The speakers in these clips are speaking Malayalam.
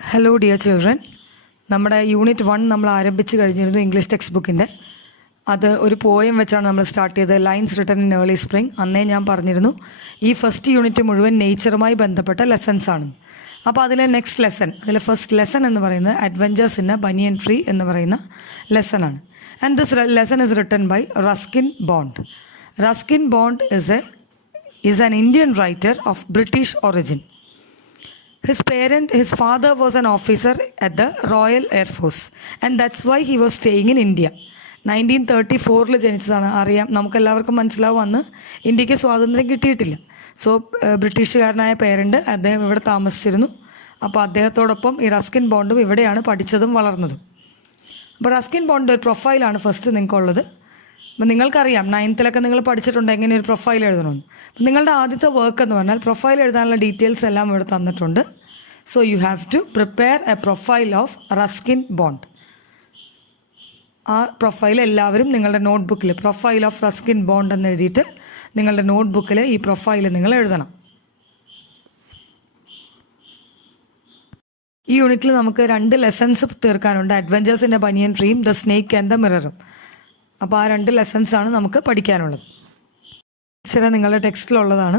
ഹലോ ഡിയർ ചിൽഡ്രൻ, നമ്മുടെ യൂണിറ്റ് 1 നമ്മൾ ആരംഭിച്ച് കഴിഞ്ഞിരുന്നു ഇംഗ്ലീഷ് ടെക്സ്റ്റ് ബുക്കിൻ്റെ. അത് ഒരു പോയം വെച്ചാണ് നമ്മൾ സ്റ്റാർട്ട് ചെയ്തത്, lines written in early spring. അന്നേ ഞാൻ പറഞ്ഞിരുന്നു ഈ ഫസ്റ്റ് യൂണിറ്റ് മുഴുവൻ നേച്ചറുമായി ബന്ധപ്പെട്ട ലെസൺസ് ആണ്. അപ്പോൾ അതിലെ നെക്സ്റ്റ് ലെസൺ, അതിലെ ഫസ്റ്റ് ലെസൺ എന്ന് പറയുന്നത് adventures in a banyan tree എന്ന് പറയുന്ന ലെസണാണ്. And this lesson is written by Ruskin Bond. Ruskin Bond is an Indian writer of British origin. His father was an officer at the Royal Air Force, and that's why he was staying in India. 1934 ജനിച്ചതാണ്. അറിയാം, നമുക്കെല്ലാവർക്കും മനസ്സിലാവും അന്ന് ഇന്ത്യക്ക് സ്വാതന്ത്ര്യം കിട്ടിയിട്ടില്ല. സോ ബ്രിട്ടീഷുകാരനായ പേരൻ്റ് അദ്ദേഹം ഇവിടെ താമസിച്ചിരുന്നു. അപ്പോൾ അദ്ദേഹത്തോടൊപ്പം ഈ റസ്കിൻ ബോണ്ടും ഇവിടെയാണ് പഠിച്ചതും വളർന്നതും. അപ്പോൾ റസ്കിൻ ബോണ്ട് ഒരു പ്രൊഫൈലാണ് ഫസ്റ്റ് നിങ്ങൾക്കുള്ളത്. അപ്പം നിങ്ങൾക്കറിയാം, 9th നിങ്ങൾ പഠിച്ചിട്ടുണ്ട് എങ്ങനെ ഒരു പ്രൊഫൈൽ എഴുതണമെന്ന്. അപ്പം നിങ്ങളുടെ ആദ്യത്തെ വർക്ക് എന്ന് പറഞ്ഞാൽ പ്രൊഫൈൽ എഴുതാനുള്ള ഡീറ്റെയിൽസ് എല്ലാം ഇവിടെ തന്നിട്ടുണ്ട്. So you have to prepare a profile of Ruskin Bond. ആ പ്രൊഫൈൽ എല്ലാവരും നിങ്ങളുടെ നോട്ട്ബുക്കിൽ പ്രൊഫൈൽ ഓഫ് റസ്കിൻ ബോണ്ട് എന്ന് എഴുതിയിട്ട് നിങ്ങളുടെ നോട്ട്ബുക്കിൽ ഈ പ്രൊഫൈൽ നിങ്ങൾ എഴുതണം. ഈ യൂണിറ്റിൽ നമുക്ക് 2 ലെസൺസ് തീർക്കാനുണ്ട്, അഡ്വഞ്ചേഴ്സ് ഇൻ എ ബനിയൻ ട്രീയും ദ സ്നേക്ക് ആൻഡ് ദ മിററും. അപ്പോൾ ആ 2 ലെസൺസാണ് നമുക്ക് പഠിക്കാനുള്ളത്. പിക്ചർ നിങ്ങളുടെ ടെക്സ്റ്റിലുള്ളതാണ്.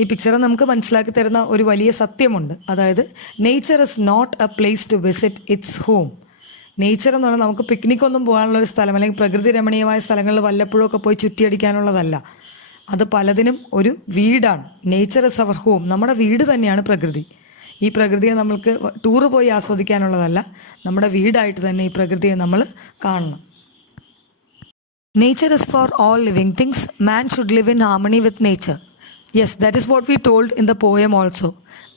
ഈ പിക്ചർ നമുക്ക് മനസ്സിലാക്കി തരുന്ന ഒരു വലിയ സത്യമുണ്ട്. അതായത് nature is not a place to visit it's home. Nature എന്ന് പറഞ്ഞാൽ നമുക്ക് പിക്നിക്കൊന്നും പോകാനുള്ളൊരു സ്ഥലം, അല്ലെങ്കിൽ പ്രകൃതി രമണീയമായ സ്ഥലങ്ങളിൽ വല്ലപ്പോഴൊക്കെ പോയി ചുറ്റിയടിക്കാനുള്ളതല്ല. അത് പലതിനും ഒരു വീടാണ്. Nature is our home. നമ്മുടെ വീട് തന്നെയാണ് പ്രകൃതി. ഈ പ്രകൃതിയെ നമ്മൾക്ക് ടൂറ് പോയി ആസ്വദിക്കാനുള്ളതല്ല, നമ്മുടെ വീടായിട്ട് തന്നെ ഈ പ്രകൃതിയെ നമ്മൾ കാണണം. Nature is for all living things. Man should live in harmony with nature. Yes, that is what we told in the poem also.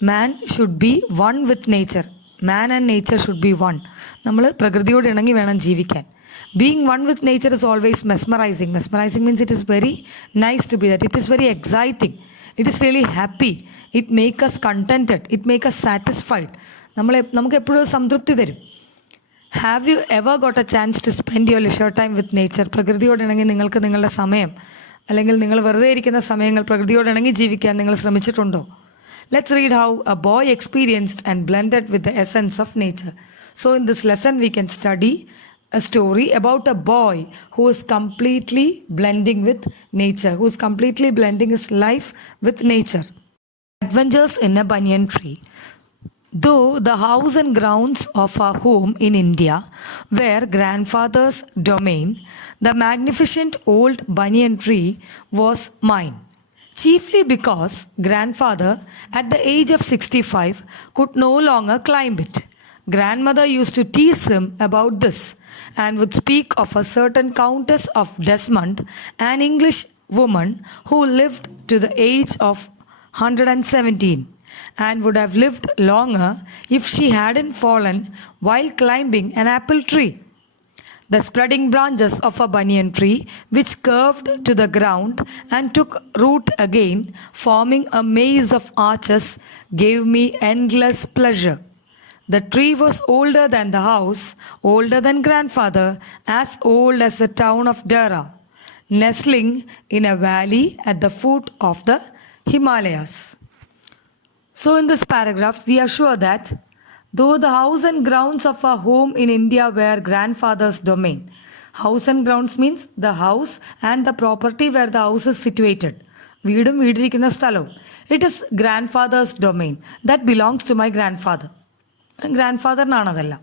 Man should be one with nature. Man and nature should be one. നമ്മൾ പ്രകൃതിയോട് ഇണങ്ങി വേണം ജീവിക്കാൻ. Being one with nature is always mesmerizing. Mesmerizing means it is very nice to be that. It is very exciting. It is really happy. It make us contented. It make us satisfied. നമുക്ക് എപ്പോഴും സംതൃപ്തി തരും. Have you ever got a chance to spend your leisure time with nature? പ്രകൃതിയോടിണങ്ങി നിങ്ങൾക്ക് നിങ്ങളുടെ സമയം, അല്ലെങ്കിൽ നിങ്ങൾ വെറുതെ ഇരിക്കുന്ന സമയങ്ങൾ പ്രകൃതിയോടിണങ്ങി ജീവിക്കാൻ നിങ്ങൾ ശ്രമിച്ചിട്ടുണ്ടോ? Let's read how a boy experienced and blended with the essence of nature. So in this lesson we can study a story about a boy who is completely blending with nature, who is completely blending his life with nature. Adventures in a banyan tree. Though the house and grounds of our home in India were grandfather's domain, the magnificent old banyan tree was mine, chiefly because grandfather, at the age of 65, could no longer climb it. Grandmother used to tease him about this and would speak of a certain Countess of Desmond, an English woman who lived to the age of 117. And would have lived longer if she hadn't fallen while climbing an apple tree. The spreading branches of a banyan tree, which curved to the ground and took root again, forming a maze of arches, gave me endless pleasure. The tree was older than the house, older than grandfather, as old as the town of Dara, nestling in a valley at the foot of the Himalayas. So in this paragraph, we are sure that though the house and grounds of our home in India were grandfather's domain, house and grounds means the house and the property where the house is situated. വീടും വീടിരിക്കുന്ന സ്ഥലവും. It is grandfather's domain. That belongs to my grandfather. ഗ്രാൻഡ്ഫാദറിനാണതെല്ലാം.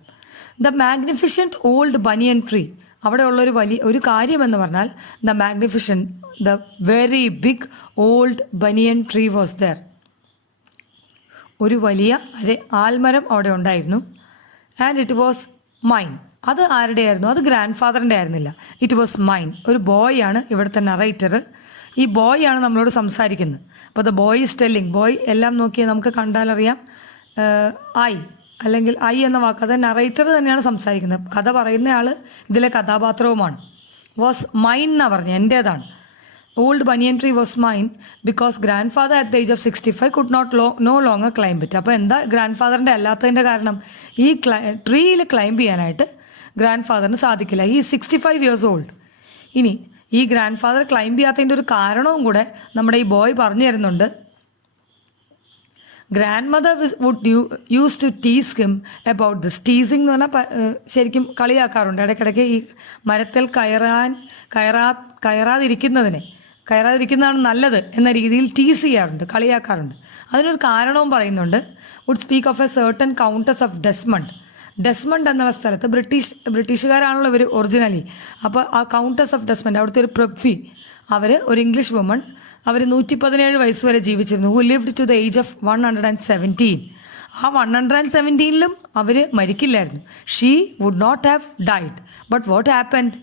The magnificent old banyan tree. അവിടെ ഉള്ളൊരു ഒരു കാര്യമെന്ന് പറഞ്ഞാൽ the magnificent, the very big old banyan tree was there. ഒരു വലിയ ആൽമരം അവിടെ ഉണ്ടായിരുന്നു. And it was mine. അത് ആരുടെ ആയിരുന്നു? അത് ഗ്രാൻഡ്ഫാദറിൻ്റെ ആയിരുന്നില്ല. It was mine. ഒരു ബോയ് ആണ് ഇവിടുത്തെ നറേറ്റർ. ഈ ബോയ് ആണ് നമ്മളോട് സംസാരിക്കുന്നത്. അപ്പോൾ the boy is telling. Boy എല്ലാം നോക്കിയാൽ നമുക്ക് കണ്ടാലറിയാം, ഐ അല്ലെങ്കിൽ ഐ എന്ന വാക്ക്, അത് നറേറ്റർ തന്നെയാണ് സംസാരിക്കുന്നത്. കഥ പറയുന്നയാൾ ഇതിലെ കഥാപാത്രവുമാണ്. വാസ് മൈൻ എന്നാണ് പറഞ്ഞത്, എൻ്റേതാണ്. Old banyan tree was mine because grandfather at the age of 65 could no longer climb it. അപ്പോൾ എന്താ ഗ്രാൻഡ്ഫാദറിൻ്റെ അല്ലാത്തതിൻ്റെ കാരണം? ഈ ട്രീയിൽ ക്ലൈംബ് ചെയ്യാനായിട്ട് ഗ്രാൻഡ്ഫാദറിന് സാധിക്കില്ല. ഈ 65 years old. ഇനി ഈ ഗ്രാൻഡ്ഫാദർ ക്ലൈംബ് ചെയ്യാത്തതിൻ്റെ ഒരു കാരണവും കൂടെ നമ്മുടെ ഈ ബോയ് പറഞ്ഞു തരുന്നുണ്ട്. Grandmother would use to tease him about this. Teasing എന്ന് പറഞ്ഞാൽ ശരിക്കും കളിയാക്കാറുണ്ട്. ഇടയ്ക്കിടയ്ക്ക് ഈ മരത്തിൽ കയറാതിരിക്കുന്നതാണ് നല്ലത് എന്ന രീതിയിൽ ടീസ് ചെയ്യാറുണ്ട്, കളിയാക്കാറുണ്ട്. അതിനൊരു കാരണവും പറയുന്നുണ്ട്. Would speak of a certain countess of Desmond എന്നുള്ള സ്ഥലത്ത് ബ്രിട്ടീഷുകാരാണല്ലോ ഇവർ ഒറിജിനലി. അപ്പോൾ ആ കൗണ്ടസ് ഓഫ് ഡെസ്മണ്ട്, അവിടുത്തെ ഒരു പ്രഭ്വി, അവർ ഒരു ഇംഗ്ലീഷ് വുമൺ, അവർ 117 വയസ്സ് വരെ ജീവിച്ചിരുന്നു. Who lived to the age of 117. ആ 117ലും അവർ മരിക്കില്ലായിരുന്നു. She would not have died. But what happened?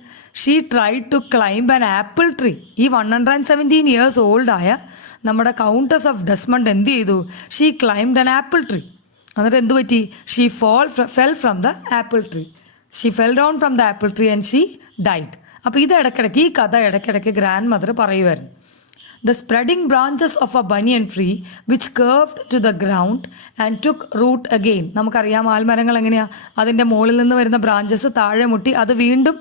She tried to climb an apple tree. ഈ 117 ഇയേഴ്സ് ഓൾഡായ നമ്മുടെ കൗണ്ടസ് ഓഫ് ഡെസ്മണ്ട് എന്ത് ചെയ്തു? She climb an apple tree. എന്നിട്ട് എന്തു പറ്റി? She fell from the apple tree. She fell down from the apple tree and she died. അപ്പോൾ ഇത് ഈ കഥ ഇടയ്ക്കിടയ്ക്ക് ഗ്രാൻഡ് മദർ പറയുമായിരുന്നു. The spreading branches of a banyan tree which curved to the ground and took root again. നമുക്കറിയാം ആൽമരങ്ങൾ എങ്ങനെയാണ്, അതിൻ്റെ മുകളിൽ നിന്ന് വരുന്ന ബ്രാഞ്ചസ് താഴെ മുട്ടി അത് വീണ്ടും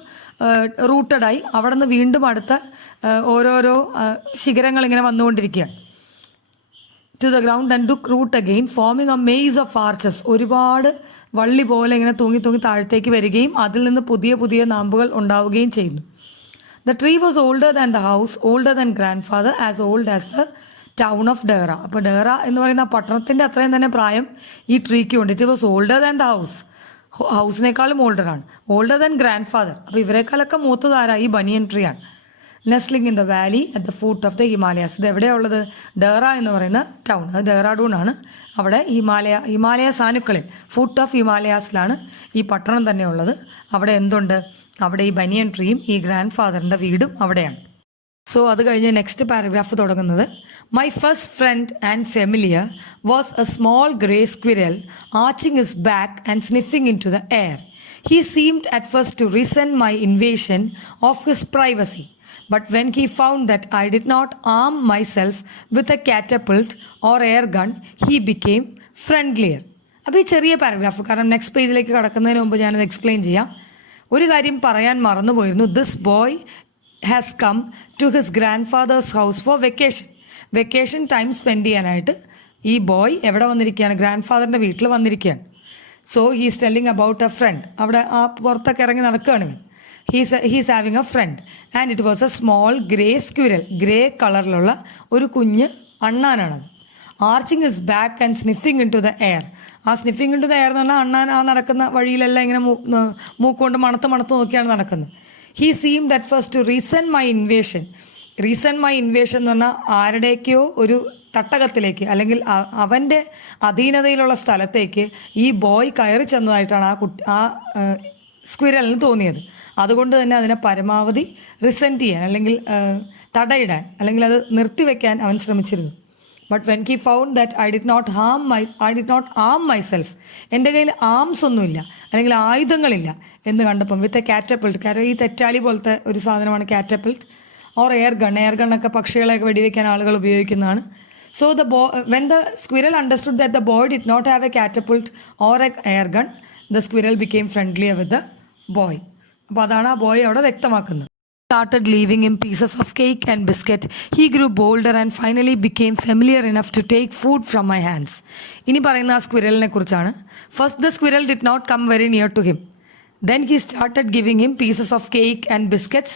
റൂട്ടഡായി അവിടെ നിന്ന് വീണ്ടും അടുത്ത ഓരോരോ ശിഖരങ്ങൾ ഇങ്ങനെ വന്നുകൊണ്ടിരിക്കുകയാണ്. To the ground and took root again, forming a maze of arches. ഒരുപാട് വള്ളി പോലെ ഇങ്ങനെ തൂങ്ങി താഴത്തേക്ക് വരികയും അതിൽ നിന്ന് പുതിയ നാമ്പുകൾ ഉണ്ടാവുകയും ചെയ്യുന്നു. The tree was older than the house, older than grandfather, as old as the town of Dehra. അപ്പോൾ ഡെഹ്റ എന്ന് പറയുന്ന പട്ടണത്തിൻ്റെ അത്രയും തന്നെ പ്രായം ഈ ട്രീക്ക് ഉണ്ട്. It was older than the ഹൗസിനേക്കാളും ഓൾഡറാണ്, ഓൾഡർ ദാൻ ഗ്രാൻഡ് ഫാദർ. അപ്പോൾ ഇവരെക്കാളൊക്കെ മൂത്തതാരാ? ഈ ബനിയൻ ട്രീ ആണ്. Nestling in the valley at the foot of the Himalayas. ഇത് എവിടെയാണ് ഉള്ളത്? ഡെഹ്റ എന്ന് പറയുന്ന ടൗൺ, അത് ഡെഹ്റാഡൂൺ ആണ്. അവിടെ ഹിമാലയ സാനുക്കളിൽ ഫുട്ട് ഓഫ് ഹിമാലയാസിലാണ് ഈ പട്ടണം തന്നെ ഉള്ളത്. അവിടെ എന്തുണ്ട്? അവിടെ ഈ ബനിയൻ ട്രീയും ഈ ഗ്രാൻഡ് ഫാദറിൻ്റെ വീടും അവിടെയാണ്. സോ അത് കഴിഞ്ഞ് നെക്സ്റ്റ് പാരഗ്രാഫ് തുടങ്ങുന്നത്, my first friend and familiar was a small grey squirrel arching his back and sniffing into the air. He seemed at first to resent my invasion of his privacy. But when he found that I did not arm myself with a catapult or air gun, he became friendlier. അപ്പോൾ ഈ ചെറിയ പാരഗ്രാഫ്, കാരണം നെക്സ്റ്റ് പേജിലേക്ക് കടക്കുന്നതിന് മുമ്പ് ഞാനത് എക്സ്പ്ലെയിൻ ചെയ്യാം. ഒരു കാര്യം പറയാൻ മറന്നുപോയിരുന്നു. This boy has come to his grandfather's house for vacation time spend ചെയ്യാനായിട്ട് ഈ ബോയ് എവിടെ വന്നിരിക്കുകയാണ്? ഗ്രാൻഡ് ഫാദറിൻ്റെ വീട്ടിൽ വന്നിരിക്കുകയാണ്. So he's telling about a friend. അവിടെ ആ പുറത്തൊക്കെ ഇറങ്ങി നടക്കുകയാണ് ഇവൻ. He's having a friend and it was a small grey squirrel. Grey കളറിലുള്ള ഒരു കുഞ്ഞ് അണ്ണാനാണത്. Arching his back and sniffing into the air. ആ sniffing into the air എന്ന് പറഞ്ഞാൽ അണ്ണാൻ ആ നടക്കുന്ന വഴിയിലെല്ലാം ഇങ്ങനെ മൂക്കൊണ്ട് മണത്ത് നോക്കിയാണ് നടക്കുന്നത്. He seemed at first to resent my invasion എന്ന് പറഞ്ഞാൽ ആരുടെയൊക്കെയോ ഒരു തട്ടകത്തിലേക്ക് അല്ലെങ്കിൽ അവൻ്റെ അധീനതയിലുള്ള സ്ഥലത്തേക്ക് ഈ ബോയ് കയറി ചെന്നതായിട്ടാണ് ആ സ്ക്വിരലിന് തോന്നിയത്. അതുകൊണ്ട് തന്നെ അതിനെ പരമാവധി റിസെൻറ്റ് ചെയ്യാൻ അല്ലെങ്കിൽ തടയിടാൻ അല്ലെങ്കിൽ അത് നിർത്തിവെക്കാൻ അവൻ ശ്രമിച്ചിരുന്നു. But when he found that I did not arm myself, എൻ്റെ കയ്യിൽ ആംസ് ഒന്നുമില്ല അല്ലെങ്കിൽ ആയുധങ്ങളില്ല എന്ന് കണ്ടപ്പം, വിത്ത് എ കാറ്റപ്പിൾട്ട്, ഈ തെറ്റാലി പോലത്തെ ഒരു സാധനമാണ് കാറ്റപ്പിൾട്ട്, ഓർ എയർ ഗണ്ണൊക്കെ പക്ഷികളെയൊക്കെ വെടിവെക്കാൻ ആളുകൾ ഉപയോഗിക്കുന്നതാണ്. So when the squirrel understood that the boy did not have a catapult or an air gun, the squirrel became friendlier with the boy. അപ്പോൾ അതാണ് ആ ബോയ് അവിടെ വ്യക്തമാക്കുന്നത്. Started leaving him pieces of cake and biscuit. He grew bolder and finally became familiar enough to take food from my hands. ഇനി പറയുന്ന ആ സ്ക്വിരലിനെ കുറിച്ചാണ്. First the squirrel did not come very near to him. Then he started giving him pieces of cake and biscuits.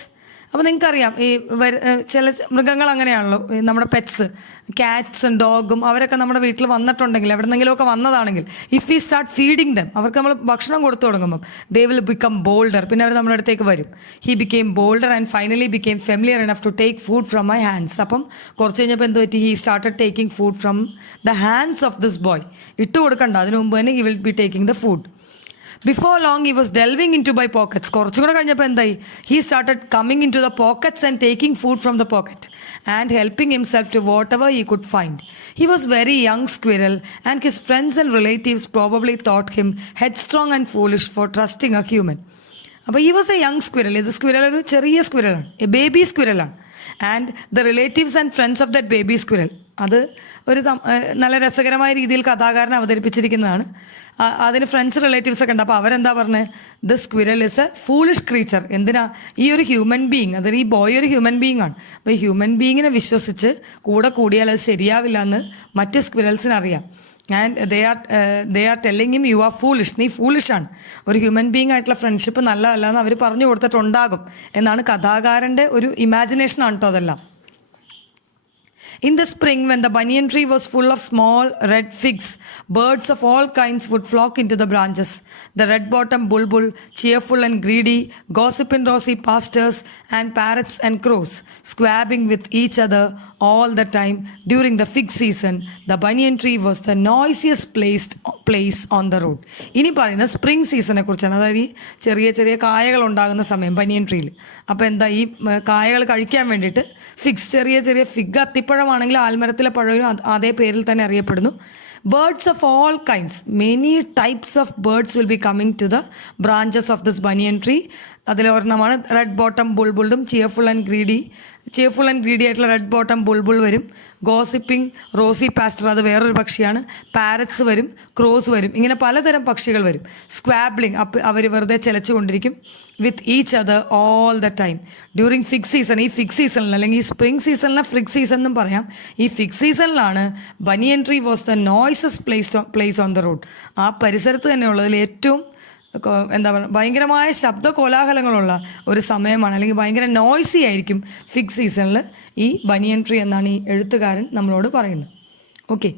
അപ്പോൾ നിങ്ങൾക്കറിയാം ഈ ചില മൃഗങ്ങൾ അങ്ങനെയാണല്ലോ, നമ്മുടെ പെറ്റ്സ്, ക്യാറ്റ്സും ഡോഗും, അവരൊക്കെ നമ്മുടെ വീട്ടിൽ വന്നിട്ടുണ്ടെങ്കിൽ എവിടെന്നെങ്കിലുമൊക്കെ വന്നതാണെങ്കിൽ, if we start feeding them, അവർക്ക് നമ്മൾ ഭക്ഷണം കൊടുത്തു തുടങ്ങുമ്പം ദേ വിൽ ബിക്കം ബോൾഡർ, പിന്നെ അവർ നമ്മുടെ അടുത്തേക്ക് വരും. He became bolder and finally became familiar enough to take food from my hands. അപ്പം കുറച്ച് കഴിഞ്ഞപ്പോൾ എന്ത് പറ്റി? He started taking food from the hands of this boy. ഇട്ട് കൊടുക്കണ്ട, അതിനു മുമ്പ് തന്നെ he will be taking the food. Before long he was delving into my pockets. കുറച്ചും കൂടെ കഴിഞ്ഞപ്പോൾ എന്തായി? He started coming into the pockets and taking food from the pocket and helping himself to whatever he could find. He was very young squirrel and his friends and relatives probably thought him headstrong and foolish for trusting a human. അപ്പോൾ he was a young squirrel. ഇത് സ്ക്വിരൽ ഒരു ചെറിയ സ്ക്വിരലാണ്, എ ബേബി സ്ക്വിരലാണ്. And the relatives and friends of that baby squirrel, അത് ഒരു നല്ല രസകരമായ രീതിയിൽ കഥാകാരൻ അവതരിപ്പിച്ചിരിക്കുന്നതാണ്. അതിന് ഫ്രണ്ട്സ് റിലേറ്റീവ്സ് ഒക്കെ ഉണ്ട്. അപ്പോൾ അവരെന്താ പറഞ്ഞത്? The squirrel is A foolish creature. എന്തിനാ? ഈ ഒരു ഹ്യൂമൻ ബീങ്, അതൊരു ഈ ബോയ് ഒരു ഹ്യൂമൻ ബീങ് ആണ്. അപ്പോൾ ഈ ഹ്യൂമൻ ബീങ്ങിനെ വിശ്വസിച്ച് കൂടിയാൽ അത് ശരിയാവില്ല എന്ന് മറ്റ് സ്ക്വിരൽസിന് അറിയാം. And they are telling him you are foolish, നീ ഫൂളിഷാണ്. ഒരു ഹ്യൂമൻ ബീങ് ആയിട്ടുള്ള ഫ്രണ്ട്ഷിപ്പ് നല്ലതല്ല എന്ന് അവർ പറഞ്ഞു കൊടുത്തിട്ടുണ്ടാകും എന്നാണ് കഥാകാരൻ്റെ ഒരു ഇമാജിനേഷനാണ് കേട്ടോ അതെല്ലാം. In the spring, when the banyan tree was full of small red figs, birds of all kinds would flock into the branches. The red-bottomed bulbul, cheerful and greedy, gossip in rosy pastures, and parrots and crows, squabbing with each other all the time. During the fig season, the banyan tree was the noisiest place on the road. ഇനി പറയുന്ന സ്പ്രിംഗ് സീസണെ കുറിച്ചാണ്. അതായത് ഈ ചെറിയ ചെറിയ കായകൾ ഉണ്ടാകുന്ന സമയം ബനിയൻ ട്രീയിൽ. അപ്പോൾ എന്താ, ഈ കായകൾ കഴിക്കാൻ വേണ്ടിയിട്ട് ഫിഗ്സ്, ചെറിയ ചെറിയ ഫിഗ്, അത്തിപ്പഴമാണെങ്കിൽ ആൽമരത്തിലെ പഴവും അതേ പേരിൽ തന്നെ അറിയപ്പെടുന്നു. Birds of all kinds, many types of birds will be coming to the branches of this banyan tree. അതിലൊരെണ്ണമാണ് റെഡ് ബോട്ടം ബുൾബുളും ചിയർഫുൾ ആൻഡ് ഗ്രീഡി ആയിട്ടുള്ള റെഡ് ബോട്ടം ബുൾബുൾ വരും. ഗോസിപ്പിംഗ് റോസി പാസ്റ്റർ, അത് വേറൊരു പക്ഷിയാണ്. പാരറ്റ്സ് വരും, ക്രോസ് വരും. ഇങ്ങനെ പലതരം പക്ഷികൾ വരും. സ്ക്വാബ്ലിംഗ്, അവർ വെറുതെ ചിലച്ചുകൊണ്ടിരിക്കും. With each other all the time during fig season. ഈ ഫിഗ് സീസണിൽ, അല്ലെങ്കിൽ ഈ സ്പ്രിംഗ് സീസണിനെ ഫിഗ് സീസൺ എന്നും പറയാം. ഈ ഫിഗ് സീസണിലാണ് banyan tree was the noisiest place on the road. ആ പരിസരത്ത് തന്നെ ഉള്ളതിൽ ഏറ്റവും എന്താ പറയുക, ഭയങ്കരമായ ശബ്ദ കോലാഹലങ്ങളുള്ള ഒരു സമയമാണ്, അല്ലെങ്കിൽ ഭയങ്കര നോയ്സി ആയിരിക്കും ഫിഗ് സീസണിൽ ഈ ബനിയൻ ട്രീ എന്നാണ് ഈ എഴുത്തുകാരൻ നമ്മളോട് പറയുന്നത്. ഓക്കെ.